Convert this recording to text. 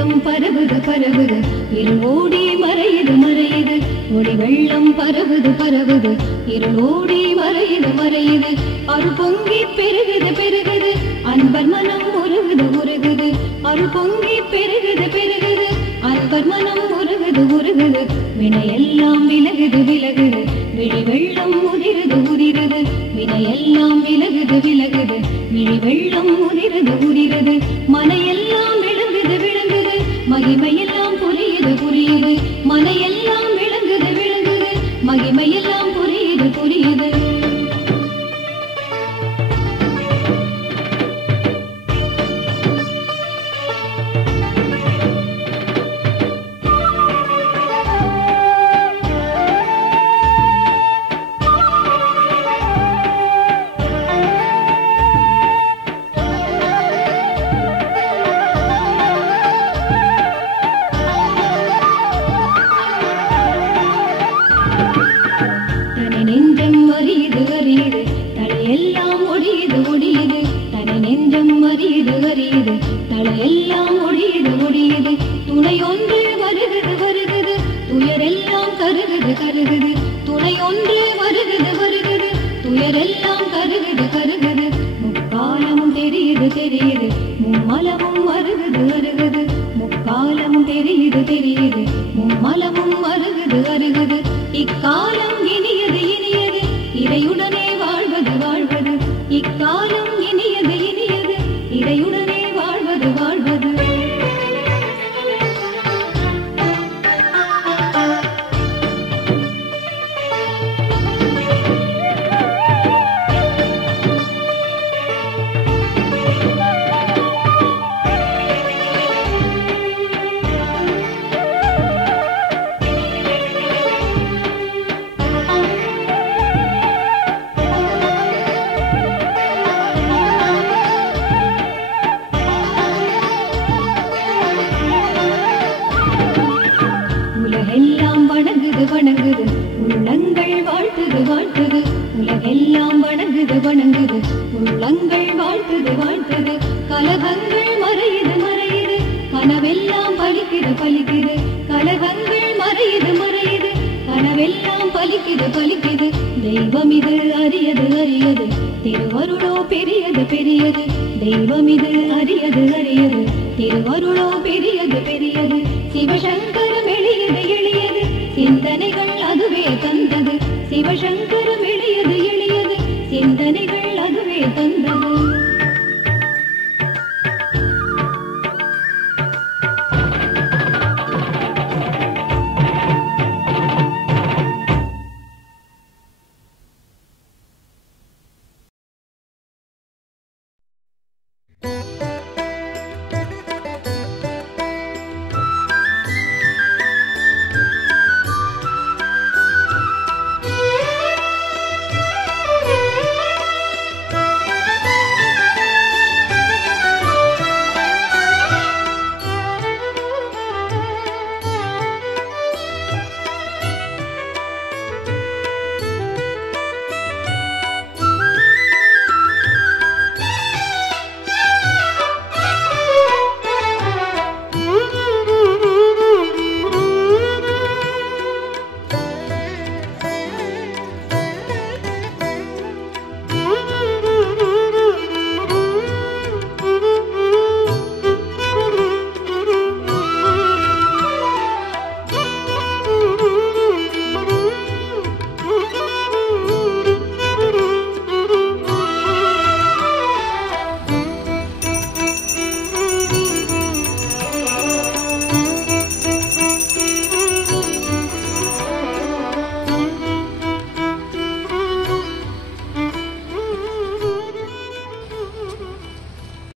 வெள்ளம் பரவுது பரவுது இருள் ஓடி மறையுது மறையுது ஒளி வெள்ளம் பரவுது பரவுது இருள் ஓடி மறையுது மறையுது அருள் பொங்கி பெருகுது பெருகுது அன்பர் மனம் உருகுது உருகுது அருள் பொங்கி பெருகுது பெருகுது அன்பர் மனம் உருகுது உருகுது வினையெல்லாம் விலகுது விலகுது விழி வெள்ளம் உதிருது உதிருது வினையெல்லாம் விலகுது விலகுது விழி வெள்ளம் உதிருது உதிருது மனையெல்லாம் விளங்குது விளங்குது மகிமையெல்லாம் புரியுது புரியுது மனையெல்லாம் விளங்குது விளங்குது மகிமையெல்லாம் புரியுது புரியுது தலையெல்லாம் ஒடியுது ஒடியுது தனி நெஞ்சம் அறியுது அறியுது தலையெல்லாம் ஒடியுது ஒடியுது துணை ஒன்று வருகுது வருகுது துயரெல்லாம் கருகுது கருகுது துணை ஒன்று வருகுது வருகுது துயரெல்லாம் கருகுது கருகுது முக்காலமும் தெரியுது தெரியுது மும்மலமும் வருகுது வருகுது முக்காலமும் தெரியுது தெரியுது மும்மலமும் வருகுது வருகுது இக்காலம் இனியது இனியது இறையுடனே வாழ்வது வாழ்வது இக்காலம் இனியது இனியது இறையுடனே வாழ்வது வாழ்வது உலகெல்லாம் வணங்குது வணங்குது உள்ளங்கள் வாழ்த்துது வாழ்த்துது உலகெல்லாம் வணங்குது வணங்குது உள்ளங்கள் வாழ்த்துது வாழ்த்துது கலகங்கள் மறையுது மறையுது கனவெல்லாம் பலிக்குது பலிக்குது கலகங்கள் மறையுது மறையுது கனவெல்லாம் பலிக்குது பலிக்குது தெய்வம் இது அரியது அரியது திருவருளோ பெரியது பெரியது தெய்வம் இது அரியது அரியது திருவருளோ பெரியது பெரியது சிவசங்கரம் எளியது எளியது சிந்தனைகள் அதுவே தந்தது சிவசங்கரம் எளியது எளியது சிந்தனைகள் அதுவே தந்தது